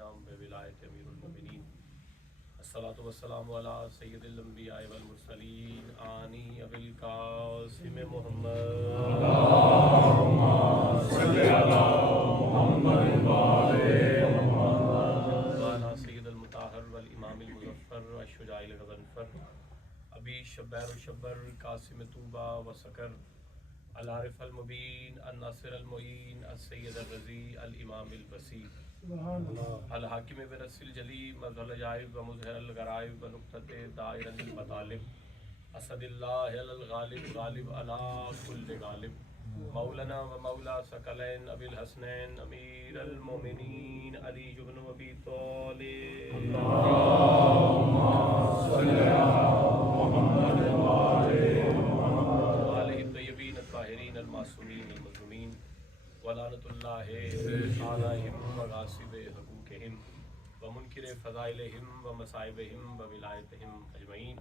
نام بولایت امیر المومنین الصلاۃ والسلام علی سید الانبیاء والمرسلین آنی ابی القاسم محمد اللہم صلی علی محمد وعلی سید المطہر والامام المظفر والشجاع الغضنفر ابی شبیر الشبر قاسم طوبہ وسکر العارف المبین الناصر المعین السید الرضی الامام البصیر الحاکم برس الجلی مظہر العجائب و مظہر الغرائب و نقطۃ دائر المطالب اسد اللہ الغالب غالب علی کل غالب مولانا و مولا ثقلین ابی الحسنین امیر المومنین علی بن ابی طالب اللہم صلی علی محمد وآلہ الطیبین الطاہرین المعصومین المظلومین ولعنۃ اللہ علیہم وغاصب حقوقہم ومنکر فضائلہم ومصائبہم وولایتہم اجمعین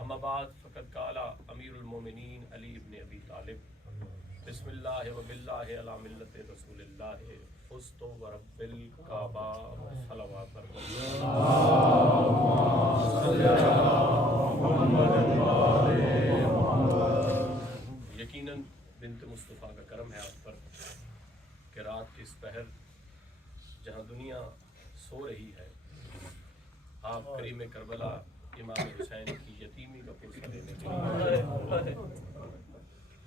اما بعد فقد قال امیر المومنین علی بن ابی طالب بسم اللہ وباللہ علی ملت رسول اللہ فزت ورب الکعبہ صلوات یقیناً بنت مصطفیٰ کا کرم ہے آپ پر کہ رات کے اس پہر جہاں دنیا سو رہی ہے آپ کریم کربلا امام حسین کی یتیمی کا پرسہ لینے کے لیے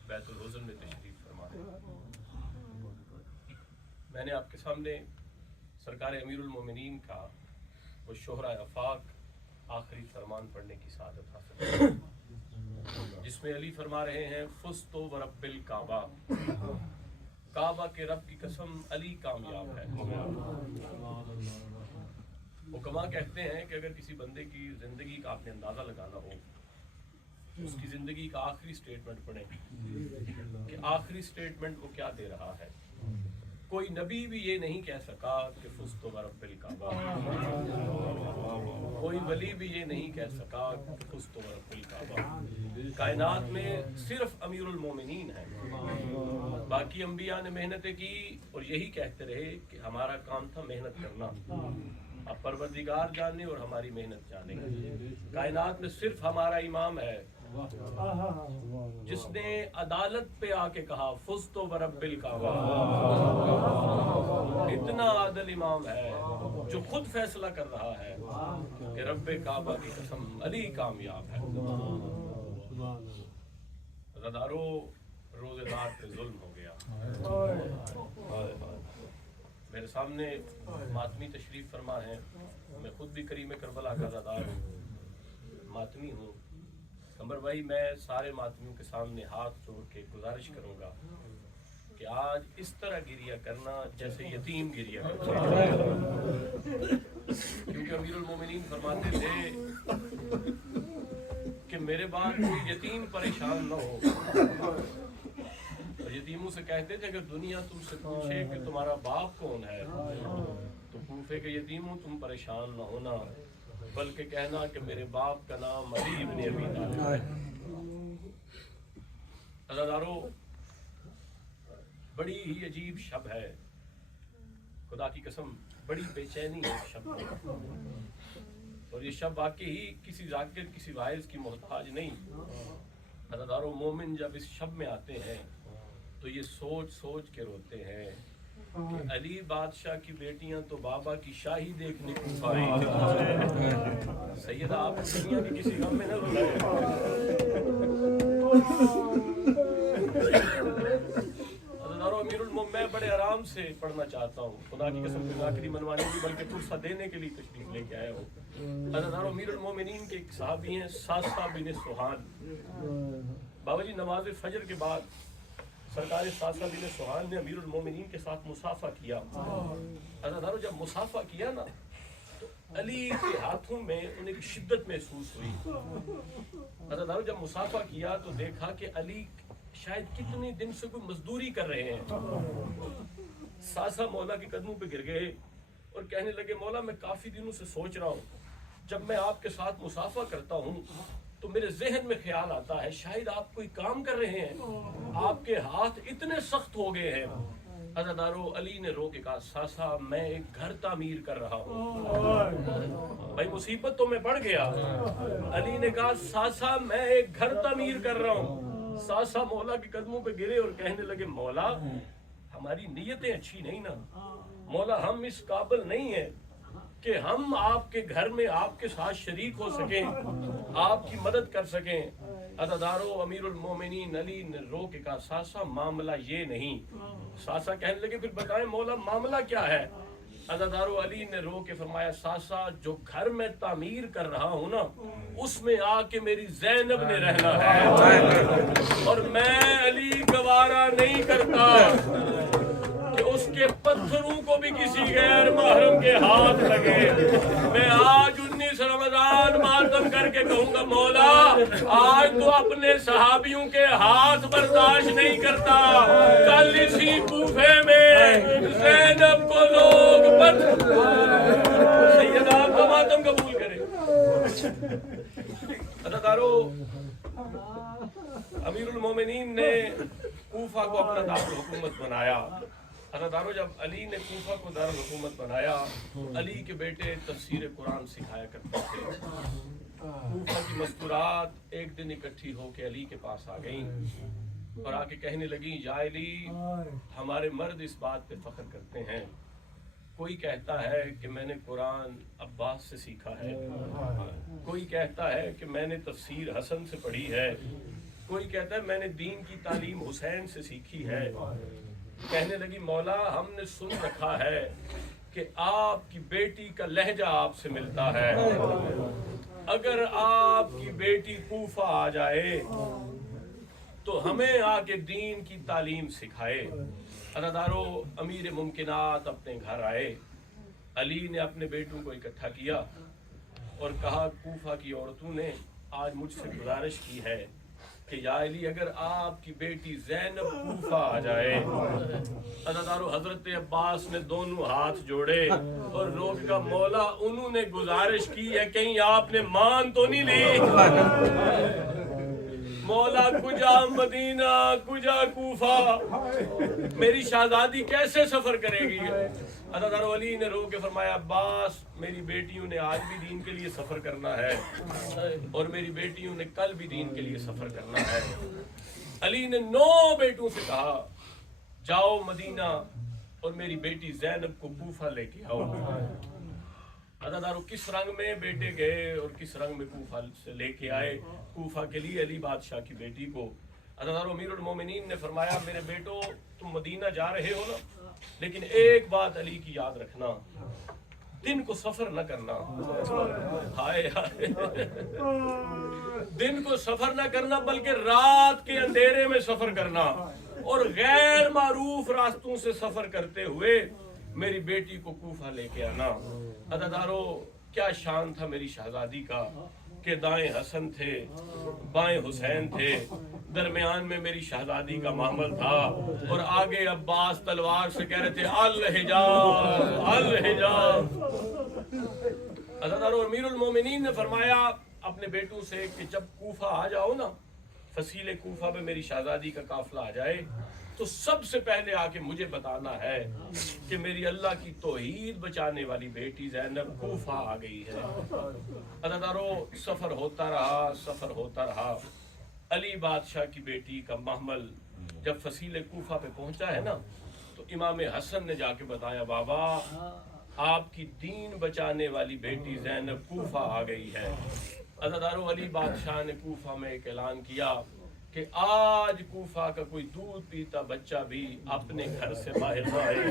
بیت الحزن میں تشریف فرما ہے۔ میں نے آپ کے سامنے سرکار امیر المومنین کا وہ شہرۂ آفاق آخری فرمان پڑھنے کی سعادت حاصل کی جس میں علی فرما رہے ہیں فزت ورب الکعبہ، کعبہ کے رب کی قسم علی کامیاب ہے۔ حکما کہتے ہیں کہ اگر کسی بندے کی زندگی کا آپ نے اندازہ لگانا ہو تو اس کی زندگی کا آخری سٹیٹمنٹ پڑھیں کہ آخری سٹیٹمنٹ وہ کیا دے رہا ہے۔ کوئی نبی بھی یہ نہیں کہہ سکا کہ فزت ورب الکعبہ، کوئی ولی بھی یہ نہیں کہہ سکا کہ فزت ورب الکعبہ۔ کائنات میں صرف امیر المومنین ہے، باقی انبیاء نے محنتیں کی اور یہی کہتے رہے کہ ہمارا کام تھا محنت کرنا، اب پروردگار جانے اور ہماری محنت جانے۔ کائنات میں صرف ہمارا امام ہے جس نے عدالت پہ آ کے کہا فزت ورب الکعبہ۔ اتنا عادل امام ہے جو خود فیصلہ کر رہا ہے کہ رب کعبہ کی قسم علی کامیاب ہے۔ رضادارو روزے دار پہ ظلم ہو گیا۔ میرے سامنے ماتمی تشریف فرما ہے، میں خود بھی کریم کربلا کا رضادار ہوں، ماتمی ہوں۔ قمر بھائی میں سارے ماتمیوں کے سامنے ہاتھ جوڑ کے گزارش کروں گا کہ آج اس طرح گریہ کرنا جیسے یتیم گریہ کرنا، کیونکہ امیر المومنین فرماتے تھے کہ میرے بعد کوئی یتیم پریشان نہ ہو، اور یتیموں سے کہتے تھے اگر دنیا تم سے پوچھے کہ تمہارا باپ کون ہے تو کوفے کے یتیموں تم پریشان نہ ہونا، بلکہ کہنا کہ میرے باپ کا نام علی بن ابی طالب ہے۔ عزیزارو بڑی ہی عجیب شب ہے، خدا کی قسم بڑی بے چینی ہے اس شب میں، اور یہ شب واقعی ہی کسی ذاکر کسی واعظ کی محتاج نہیں۔ عزیزارو مومن جب اس شب میں آتے ہیں تو یہ سوچ سوچ کے روتے ہیں کہ علی بادشاہ کی بیٹیاں تو بابا کی شاہی دیکھنے کو آئی تھی۔ سیدہ آپ دنیا کی کسی غم میں نہ رولائے۔ امیر المومنین میں بڑے آرام سے پڑھنا چاہتا ہوں، خدا کی قسم ذاکری منوانے کی بلکہ پرسہ دینے کے لیے تشریف لے کے آیا ہوں۔ حضرت امیر المومنین کے ایک صحابی ہیں ساسا بن سوحان۔ بابا جی نماز فجر کے بعد سرکار ساسا بن سوحان نے امیر المومنین کے ساتھ مصافحہ کیا۔ حضرت جب مصافحہ کیا نا تو علی کے ہاتھوں میں انہیں کی شدت محسوس ہوئی۔ حضرت جب مصافحہ کیا تو دیکھا کہ علی شاید کتنے دن سے کوئی مزدوری کر رہے ہیں۔ ساسا مولا کے قدموں پہ گر گئے اور کہنے لگے مولا میں کافی دنوں سے سوچ رہا ہوں، جب میں آپ کے ساتھ مصافحہ کرتا ہوں تو میرے ذہن میں خیال آتا ہے شاید آپ کوئی کام کر رہے ہیں، آپ کے ہاتھ اتنے سخت ہو گئے ہیں अज़ादारो अली ने रो के कहा सासा मैं एक घर तामीर कर रहा हूँ। भाई मुसीबत तो मैं पड़ गया। अली ने कहा सासा मैं एक घर तामीर कर रहा हूँ। सासा मौला के कदमों पे गिरे और कहने लगे मौला हमारी नीयतें अच्छी नहीं ना, मौला हम इस काबिल नहीं है कि हम आपके घर में आपके साथ शरीक हो सकें, आपकी मदद कर सकें। अज़ादारो अमीरुल मोमिनीन अली ने रो के कहा सासा मामला ये नहीं। सासा कहने लगे फिर बताएं मौला मामला क्या है। अज़ादारो अली ने रो के फरमाया सासा जो घर में तामीर कर रहा हूँ ना उसमें आके मेरी ज़ैनब ने रहना है और मैं अली गवारा नहीं करता कि उसके पत्थरों को भी किसी गैर महरम के हाथ लगे। मैं आज 19 रमजान मातम करके कहूंगा मौला आज तो अपने सहाबियों के हाथ बर्दाश्त नहीं करता। कल इसी कूफे में ज़ैनब को लोग सैयदा आपका मातम कबूल करे। अज़ादारो अमीरुल मोमिनीन ने कूफा को अपना दारुल हुकूमत बनाया। अज़ादारो जब अली ने कूफा को दारुल हुकूमत बनाया अली के बेटे तफसीर कुरान सिखाया करते थे। कूफा की मस्तूरात एक दिन इकट्ठी होकर अली के पास आ गईं और आके कहने लगी या अली हमारे मर्द इस बात पे फख्र करते हैं, कोई कहता है कि मैंने कुरान अब्बास से सीखा है, कोई कहता है कि मैंने तफसीर हसन से पढ़ी है, कोई कहता है मैंने दीन की तालीम हुसैन से सीखी है। कहने लगी मौला हमने सुन रखा है कि आपकी बेटी का लहजा आपसे मिलता है, अगर आपकी बेटी कूफा आ जाए तो हमें आके दीन की तालीम सिखाए। अज़ादारो अमीर मुमकिनात अपने घर आए। अली ने अपने बेटों को इकट्ठा किया और कहा कूफा की औरतों ने आज मुझसे गुजारिश की है कि या अली अगर आपकी बेटी ज़ैनब कूफा आ जाए। अज़ादारो हजरत अब्बास ने दोनों हाथ जोड़े और रोक का मौला उन्होंने गुजारिश की है कहीं आपने मान तो नहीं ली। मौला कुजा मदीना कुजा कूफा मेरी शहजादी कैसे सफर करेगी। अज़ादारो अली ने रो के फरमाया अब्बास मेरी बेटियों ने आज भी दीन के लिए सफर करना है और मेरी बेटियों ने कल भी दीन के लिए सफर करना है। अली ने 9 बेटों से कहा जाओ मदीना और मेरी बेटी ज़ैनब को कूफा लेके आओ। अज़ादारो किस रंग में बेटे गए और किस रंग में कूफा से लेके आए कूफा के लिए अली बादशाह की बेटी को। अज़ादारो अमीरुल मोमिनीन ने फरमाया मेरे बेटो तुम मदीना जा रहे हो ना, लेकिन एक बात अली की याद रखना, दिन को सफर न करना। हाय हाय दिन को सफर न करना बल्कि रात के अंधेरे में सफर करना और गैर मारूफ रास्तों से सफर करते हुए मेरी बेटी को कूफा लेके आना। अज़ादारो क्या शान था मेरी शहजादी का कि दाएं हसन थे बाएं हुसैन थे, दरमियान में मेरी शहजादी का मामल था और आगे अब्बास तलवार से कह रहे थे अल हिजाब अल हिजाब। अज़ादारो अमीरुल मोमिनीन ने फरमाया अपने बेटों से कि जब कूफा आ जाओ ना, फसीले कूफा में मेरी शहजादी का काफिला आ जाए तो सबसे पहले आके मुझे बताना है कि मेरी अल्लाह की तौहीद बचाने वाली बेटी ज़ैनब कूफा आ गई है। अज़ादारो सफर होता रहा। अली बादशाह की बेटी का महमल जब फसीले कूफा पे पहुंचा है ना तो इमाम हसन ने जाके बताया बाबा आपकी दीन बचाने वाली बेटी ज़ैनब कूफा आ गई है। अज़ादारो अली बादशाह ने कूफा में एक ऐलान किया कि आज कूफा का कोई दूध पीता बच्चा भी अपने घर से बाहर न आए,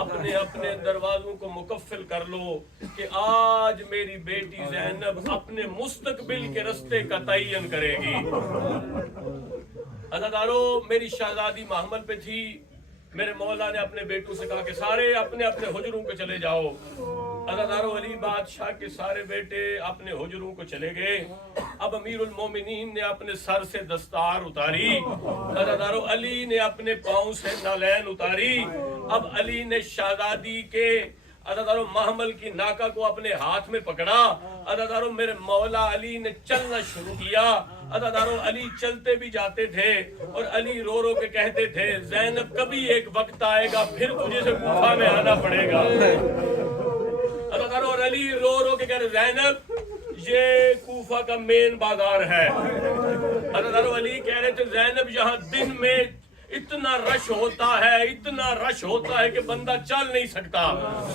अपने अपने दरवाजों को मुकफ्फिल कर लो कि आज मेरी बेटी ज़ैनब अपने मुस्तकबिल के रास्ते का तयन करेगी। अज़ादारो मेरी शहजादी महमल पे थी, मेरे मौला ने अपने बेटों से कहा कि सारे अपने अपने हुजरों को चले जाओ। अज़ादारो अली बादशाह के सारे बेटे अपने हुजरों को चले गए। अब अमीरुल मोमिनीन ने अपने सर से दस्तार उतारी, अज़ादारो अली ने अपने पाँव से नालैन उतारी। अब अली ने शहजादी के अज़ादारों महमल की नाका को अपने हाथ में पकड़ा। अज़ादारों मेरे मौला अली ने चलना शुरू किया। अज़ादारों अली चलते भी जाते थे और अली रो रो के कहते थे, ज़ैनब कभी एक वक्त आएगा फिर तुझे से कूफा में आना पड़ेगा। अज़ादारों और अली रो रो के कह रहे, ज़ैनब ये कूफा का मेन बाजार है। अज़ादारों अली कह रहे थे, ज़ैनब यहाँ दिन में इतना रश होता है कि बंदा चल नहीं सकता।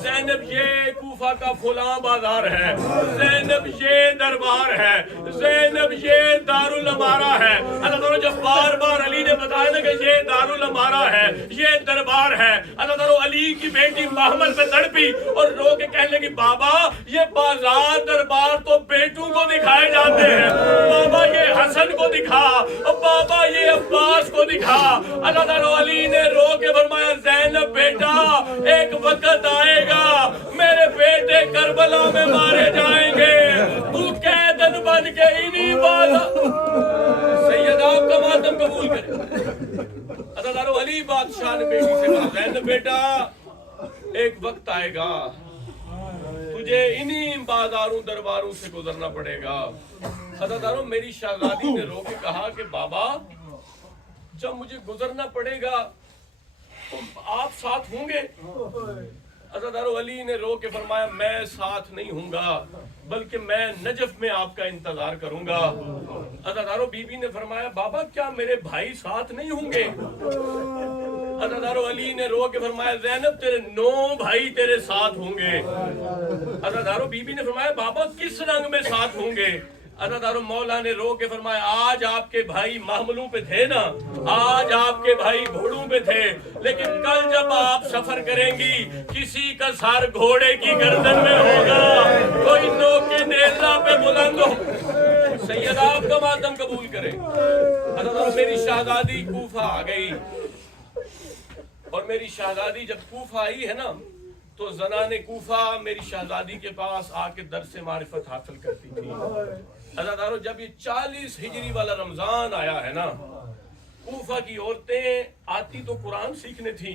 ज़ैनब ये कूफा का फुला बाजार है, ज़ैनब ये दरबार है, ज़ैनब ये दारुल अमारा है। अल्लाह जब बार बार अली ने बताया ना कि ये दारुल अमारा है, ये दरबार है, अल्लाह अली की बेटी महमल पे तड़पी और रो के कहने लगी, बाबा ये बाजार दरबार तो बेटों को दिखाए जाते हैं, बाबा ये हसन को दिखा, बाबा ये अब्बास को दिखा। अल्लाह अली ने रो के फरमाया, ज़ैनब बेटा एक वक्त आएगा मेरे बेटे करबला में मारे जाएंगे, तू कैदन बन के इन्हीं वाला सैयदा का मातम कबूल करे। अल्लाह अली बादशाह ने बेटी से कहा, ज़ैनब बेटा एक वक्त आएगा तुझे इन्हीं बाजारों दरबारों से गुजरना पड़ेगा। अल्लाह मेरी शहजादी ने रो के कहा कि बाबा जब मुझे गुजरना पड़ेगा तो आप साथ होंगे? अज़ादारो अली ने रो के फरमाया, मैं साथ नहीं हूँगा बल्कि मैं नजफ में आपका इंतजार करूंगा। अज़ादारो बीबी ने फरमाया, बाबा क्या मेरे भाई साथ नहीं होंगे? अज़ादारो अली ने रो के फरमाया, ज़ैनब तेरे 9 भाई तेरे साथ होंगे। अज़ादारो बीबी ने फरमाया, बाबा किस रंग में साथ होंगे? अज़ादारो मौला ने रो के फरमाया, आज आपके भाई महमलों पे थे ना, आज आपके भाई घोड़ों पे थे, लेकिन कल जब आप सफर करेंगी किसी का सर घोड़े की गर्दन में होगा, कोई नोके नेज़ा पे बुलंद हो। सैयद आपका मातम कबूल करे। अज़ादारो मेरी शहजादी कूफा आ गई और मेरी शहजादी जब कूफा आई है ना तो ज़नाने कूफा मेरी शहजादी के पास आके दर्स मारिफत हासिल करती थी। अज़ादारो जब ये 40 हिजरी वाला रमजान आया है ना, कूफा की औरतें आती तो कुरान सीखने थी,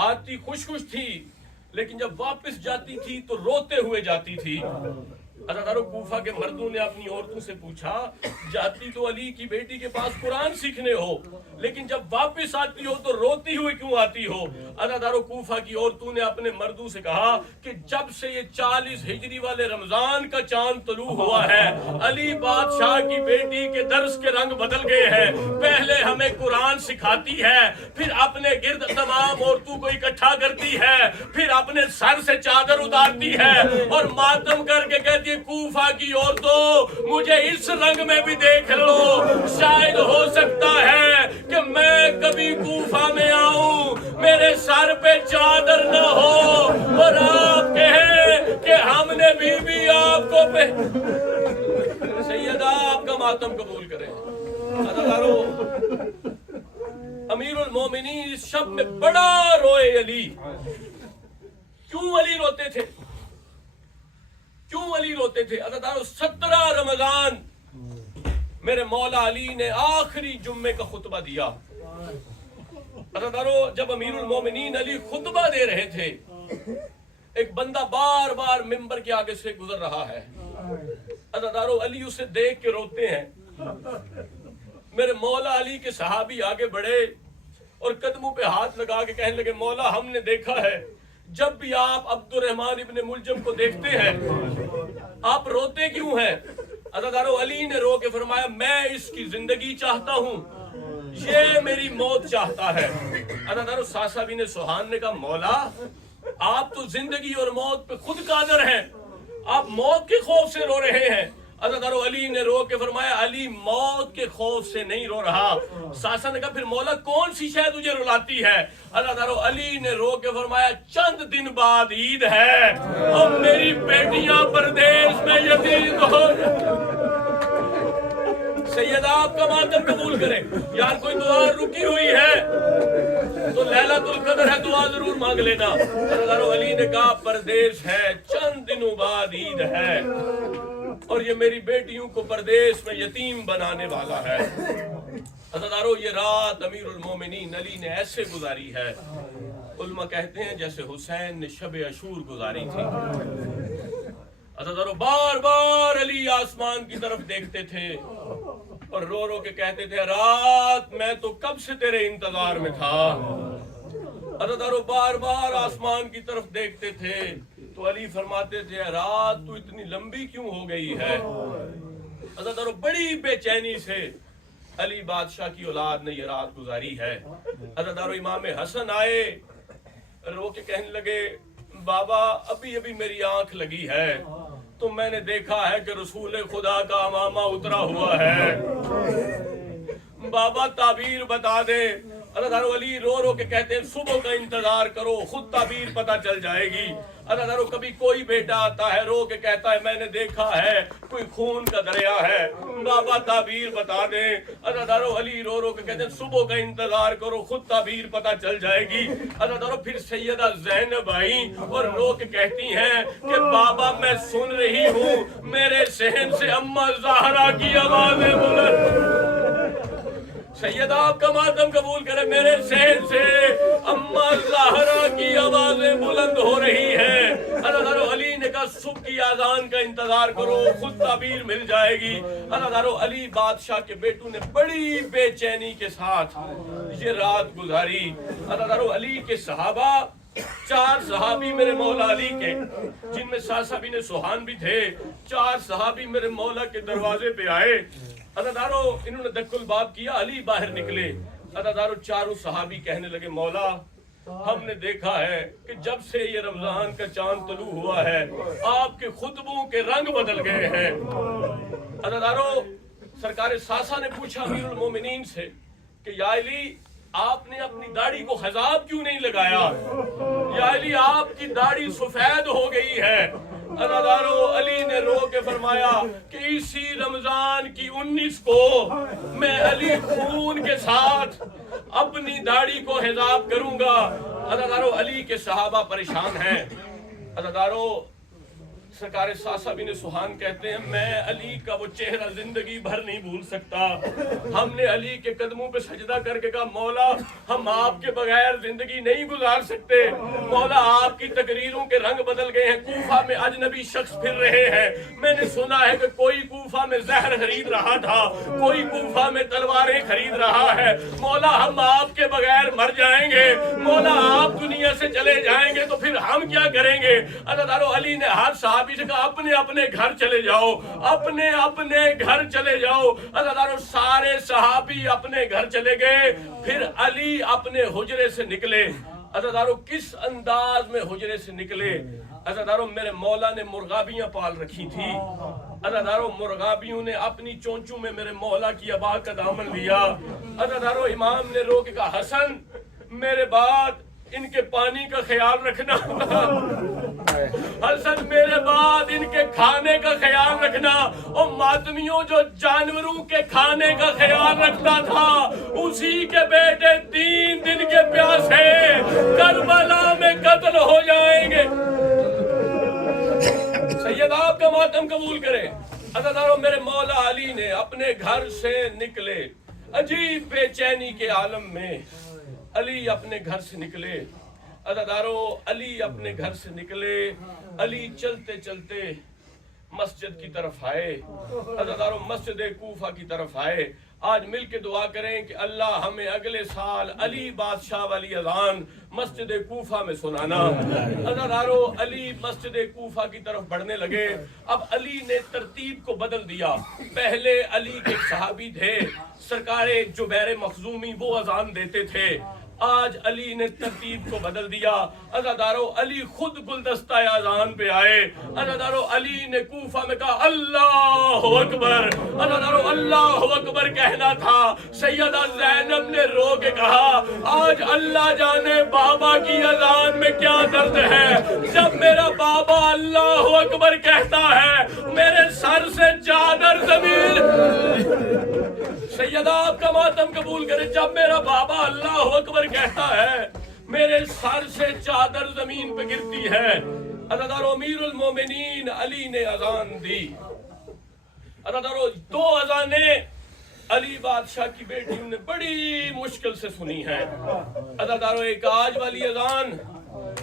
आती खुश खुश थी, लेकिन जब वापस जाती थी तो रोते हुए जाती थी। अज़ादारो कूफा के मर्दों ने अपनी औरतों से पूछा, जाती तो अली की बेटी के पास कुरान सीखने हो, लेकिन जब वापस आती हो तो रोती हुई क्यों आती हो? अज़ादारो कूफा की औरतों ने अपने मर्दों से कहा कि जब से ये 40 हिजरी वाले रमजान का चांद तलू हुआ है, अली बादशाह की बेटी के दर्स के रंग बदल गए हैं। पहले हमें कुरान सिखाती है, फिर अपने गिर्द तमाम औरतों को इकट्ठा करती है, फिर अपने सर से चादर उतारती है और मातम करके कहती है, कूफा की औरतों मुझे इस रंग में भी देख लो, शायद हो सकता है कि मैं कभी कूफा में आऊं, मेरे सर पे चादर न हो और आप कहें कि हमने भी आपको पे। सैयदा आपका मातम कबूल करें। अज़ादारो अमीरुल मोमिनीन इस शब में बड़ा रोए अली। क्यों अली रोते थे? क्यों अली रोते थे? अज़ादारो 17 रमजान मेरे मौला अली ने आखिरी जुम्मे का खुतबा दिया। अज़ादारो जब अमीरुल मोमिनीन अली खुतबा दे रहे थे, एक बंदा बार बार मिंबर के आगे से गुजर रहा है। अज़ादारो अली उसे देख के रोते हैं। मेरे मौला अली के सहाबी आगे बढ़े और कदमों पे हाथ लगा के कहने लगे, मौला हमने देखा है जब भी आप अब्दुर्रहमान इब्ने मुलजम को देखते हैं आप रोते क्यों हैं? अज़ादारो अली ने रो के फरमाया, मैं इसकी जिंदगी चाहता हूँ, ये मेरी मौत चाहता है। अज़ादारो सासाबी ने सुहान ने कहा, मौला आप तो जिंदगी और मौत पे खुद कादर हैं, आप मौत के खौफ से रो रहे हैं। अज़ादारो अली ने रो के फरमाया, अली मौत के खौफ से नहीं रो रहा। सासा ने कहा, फिर मौला कौन सी शय तुझे रुलाती है? अज़ादारो अली ने रो के फरमाया, चंद दिन बाद ईद है और मेरी बेटियां परदेश में यतीम हो। सैयदा आपका मातम कबूल करें। यार कोई दुआ रुकी हुई है तो लैलतुल कदर है, दुआ जरूर मांग लेना। अज़ादारो अली ने कहा, परदेश है, चंद दिनों बाद ईद है और ये मेरी बेटियों को परदेश में यतीम बनाने वाला है। अज़ादारों, ये रात अमीरुल मोमिनीन अली ने ऐसे गुजारी है, उलमा कहते हैं जैसे हुसैन ने शब अशूर गुजारी थी। अज़ादारों, बार बार अली आसमान की तरफ देखते थे और रो रो के कहते थे, रात मैं तो कब से तेरे इंतजार में था। अज़ादारों, बार बार आसमान की तरफ देखते थे तो अली फरमाते थे, रात तो इतनी लंबी क्यों हो गई है। अज़ादारों, बड़ी बेचैनी से अली बादशाह की औलाद ने ये रात गुजारी है। अज़ादारों, इमाम हसन आए, रो के कहने लगे, बाबा अभी अभी मेरी आंख लगी है तो मैंने देखा है कि रसूल खुदा का अमामा उतरा हुआ है, बाबा ताबीर बता दे। अज़ादारों, अली रो रो के कहते हैं, सुबह का इंतजार करो, खुद ताबीर पता चल जाएगी। अज़ादारों, कभी कोई बेटा आता है रो के कहता है, मैंने देखा है कोई खून का दरिया है, बाबा ताबीर बता दे। अज़ादारों, अली रो रो के कहते हैं, सुबह का इंतजार करो, खुद ताबीर पता चल जाएगी। अज़ादारों, फिर सैयदा ज़ैनब आई और रो के कहती हैं कि बाबा मैं सुन रही हूँ मेरे सहन से अम्मा ज़हरा की आवाज़ें बुलंद। सैयदा आपका मातम कबूल करे, मेरे सहन से अम्मा ज़हरा की आवाजें बुलंद हो रही है। अज़ादारों, अली ने कहा सुबह की आजान का इंतजार करो, खुद ताबीर मिल जाएगी। अज़ादारों, अली बादशाह के बेटू ने बड़ी बेचैनी के साथ ये रात गुजारी। अज़ादारों, अली के सहाबा, 4 सहाबी मेरे मौला अली के, जिनमें सासा बिन सुहान भी थे, 4 सहाबी मेरे मौला के दरवाजे पे आए। अज़ादारों, इन्होंने दक्कुल बाब किया, अली बाहर निकले। अज़ादारों, 4 सहाबी कहने लगे, मौला हमने देखा है कि जब से ये रमजान का चांद तलू हुआ है आपके खुतबों के रंग बदल गए हैं। अज़ादारों, सरकार सासा ने पूछा अमीरुल मोमिनीन से कि या अली आपने अपनी दाढ़ी को हजाब क्यों नहीं लगाया, या अली आपकी दाढ़ी सफेद हो गई है। अज़ादारों, अली ने रो के फरमाया कि इसी रमजान की 19 को मैं अली खून के साथ अपनी दाढ़ी को हिजाब करूंगा। अज़ादारों, अली के सहाबा परेशान हैं। अज़ादारों, सरकार सासा बिन सुहान कहते हैं, मैं अली का वो चेहरा जिंदगी भर नहीं भूल सकता। हमने अली के कदमों पे सजदा करके कहा, मौला हम आपके बगैर जिंदगी नहीं गुजार सकते। मौला आपकी तकरीरों के रंग बदल गए हैं, कूफा में अजनबी शख्स फिर रहे हैं। मैंने सुना है कि कोई कूफा में जहर खरीद रहा था, कोई कूफा में तलवारें खरीद रहा है। मौला हम आपके बगैर मर जाएंगे, मौला आप दुनिया से चले जाएंगे तो फिर हम क्या करेंगे। अज़ादारों, अली ने हर सहाबी से कहा, अपने अपने घर चले जाओ, अपने अपने घर चले जाओ। अज़ादारों, सारे सहाबी अपने घर चले गए। फिर अली अपने हुजरे से निकले। अज़ादारों, किस अंदाज में हुजरे से निकले। अज़ादारों, मेरे मौला ने मुर्गाबियां पाल रखी थी। अज़ादारों, मुर्गाबियों ने अपनी चोंचों में मेरे मौला की अबा का दामन लिया। अज़ादारों, इमाम ने रो के कहा, हसन मेरे बाद इनके पानी का ख्याल रखना, हसन मेरे बाद इनके खाने का ख्याल रखना। और मातमियों, जो जानवरों के खाने का ख्याल रखता था उसी के बेटे 3 दिन के प्यासे करबला में कत्ल हो जाएंगे। सैयद आपका मातम कबूल करे। अज़ादारों, मेरे मौला अली ने अपने घर से निकले, अजीब बेचैनी के आलम में अली अपने घर से निकले। अज़ादारों, अली अपने घर से निकले, अली चलते चलते मस्जिद की तरफ आए। अज़ादारों, मस्जिद कूफा की तरफ आए। आज मिल के दुआ करें कि अल्लाह हमें अगले साल अली बादशाह वाली अज़ान मस्जिद कूफा में सुनाना। अज़ादारों, अली मस्जिद कूफा की तरफ बढ़ने लगे। अब अली ने तरतीब को बदल दिया। पहले अली के सहाबी थे सरकार जुबैर मखजूमी, वो अज़ान देते थे। आज अली ने तरतीब को बदल दिया। अज़ादारों, अली खुद गुलदस्ता अज़ान पे आए। अज़ादारों, अली ने कूफा में कहा, अल्लाह अकबर। अज़ादारों, अल्लाह अकबर कहना था। सैयदा ज़ैनब ने रो के कहा, आज अल्लाह जाने बाबा की अज़ान में क्या दर्द है। जब मेरा बाबा अल्लाह अकबर कहता है मेरे सर से चादर जमीन। सैयदा आपका मातम कबूल करे। जब मेरा बाबा अल्लाह अकबर कहता है मेरे सर से चादर जमीन पे गिरती है। अज़ादारों, अमीरुल मोमिनीन अली ने अज़ान दी। अज़ादारों, 2 अज़ानें अली बादशाह की बेटियों ने बड़ी मुश्किल से सुनी है। अज़ादारों, एक आज वाली अजान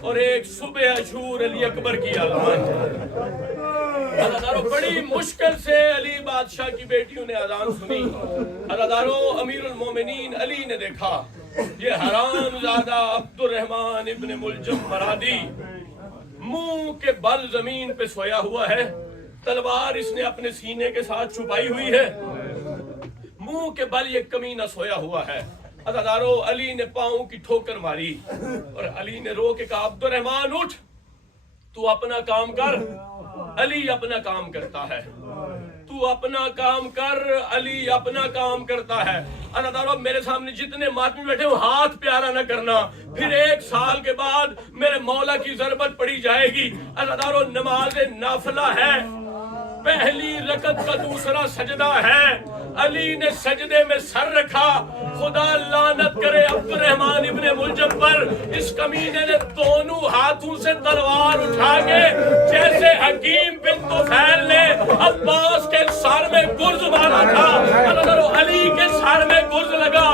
और एक सुबह अशूर अली अकबर की अजान। अज़ादारों, बड़ी मुश्किल से अली बादशाह की बेटियों ने अजान सुनी। अज़ादारों, अमीरुल मोमिनीन अली ने देखा ये हरामजादा अब्दुर्रहमान इब्न मुलजम मरादी मुंह के बल जमीन पे सोया हुआ है, तलवार इसने अपने सीने के साथ छुपाई हुई है, मुंह के बल ये कमीना सोया हुआ है। अज़ादारों, अली ने पांव की ठोकर मारी और अली ने रो के कहा, अब्दुर्रहमान उठ, तू अपना काम कर। अली अपना काम करता है, तू अपना काम कर, अली अपना काम करता है। अज़ादारों, मेरे सामने जितने मातमी बैठे हो हाथ प्यारा न करना, फिर 1 साल के बाद मेरे मौला की जरूरत पड़ी जाएगी। अज़ादारों, नमाज नाफिला है, पहली रकत का दूसरा सजदा है। अली ने सजदे में सर रखा। खुदा लानत करे अब्दुर्रहमान इब्ने मुलजम पर, इस कमीने ने दोनों हाथों से तलवार उठा के जैसे हकीम बिन तुफैल ने अब्बास के सर में गुर्ज मारा था, अली के सर में गुर्ज लगा।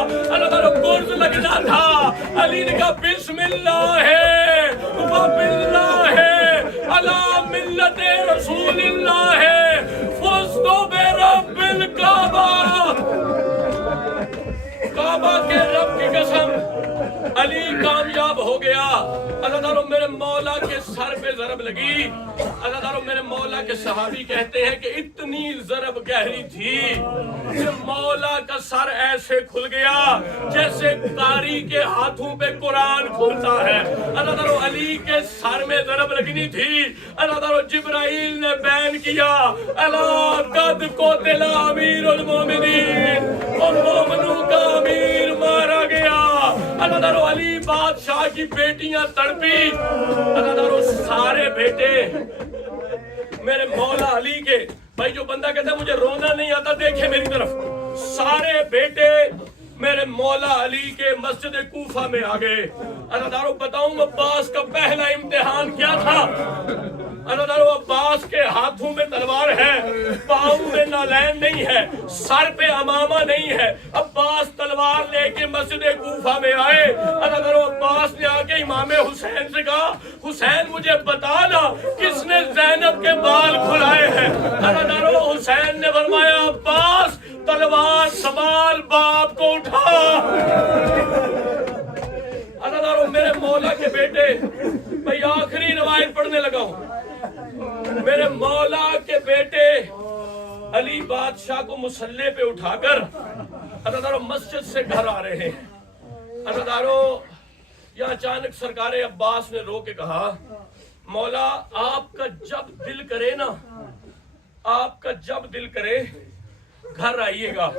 गुर्ज लगना था, अली ने कहा बिस्मिल्लाह है व बिल्लाह है अला मिल्लते रसूलिल्लाह है फुज़्तु बिरब्बिल काबा। काबा के रब की कसम, अली कामयाब हो गया। अज़ादारों, मेरे मौला के सर पे ज़रब लगी। अज़ादारों, मेरे मौला के सहाबी कहते हैं कि इतनी ज़रब गहरी थी कि मौला का सर ऐसे खुल गया जैसे कारी के हाथों पे कुरान खुलता है। अज़ादारों, अली के सर में ज़रब लगनी थी। अज़ादारों, जिब्राइल ने बैन किया, अला कद कोतिला अमीरुल मोमिनीन, और मोमिनों का अमीर मारा गया। अज़ादारों, अली बादशाह की बेटियां तड़पी। अज़ादारों, सारे बेटे मेरे मौला अली के, भाई जो बंदा कहता है मुझे रोना नहीं आता देखे मेरी तरफ, सारे बेटे मेरे मौला अली के मस्जिद कूफा में आ गए। अज़ादारों, बताऊं अब्बास का पहला इम्तिहान क्या था? अज़ादारों, अब्बास के हाथों में तलवार है, पाँव में नालैन नहीं है, सर पे अमामा नहीं है। अब्बास तलवार लेके मस्जिद कूफा में आए। अज़ादारों, अब्बास ने आके इमाम हुसैन से कहा, हुसैन मुझे बताना किसने ज़ैनब के बाल खुलाए हैं? अज़ादारों, हुसैन ने फरमाया, अब्बास तलवार सवाल बाप को उठा। अज़ादारों, मेरे मौला के बेटे, मैं आखिरी रवायत पढ़ने लगा हूँ। मेरे मौला के बेटे अली बादशाह को मुसल्ले पे उठाकर अज़ादारों मस्जिद से घर आ रहे हैं। अज़ादारों, यहाँ अचानक सरकारे अब्बास ने रो के कहा, मौला आपका जब दिल करे ना, आपका जब दिल करे घर आइएगा,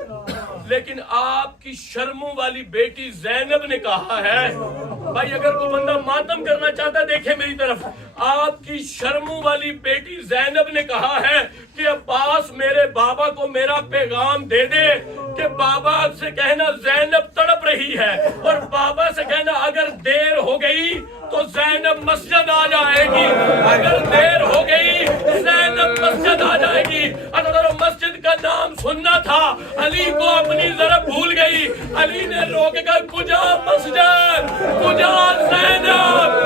लेकिन आपकी शर्मों वाली बेटी ज़ैनब ने कहा है, भाई अगर कोई बंदा मातम करना चाहता है देखे मेरी तरफ, आपकी शर्मों वाली बेटी ज़ैनब ने कहा है कि अब्बास मेरे बाबा को मेरा पैगाम दे दे कि बाबा से कहना ज़ैनब तड़प रही है, और बाबा से कहना अगर देर हो गई तो ज़ैनब मस्जिद आ जाएगी, अगर देर हो गई ज़ैनब मस्जिद आ जाएगी। अगर मस्जिद का नाम सुनना था, अली को अपनी ज़रब भूल गई। अली ने रोक कर कुजा मस्जिद, कुजा ज़ैनब,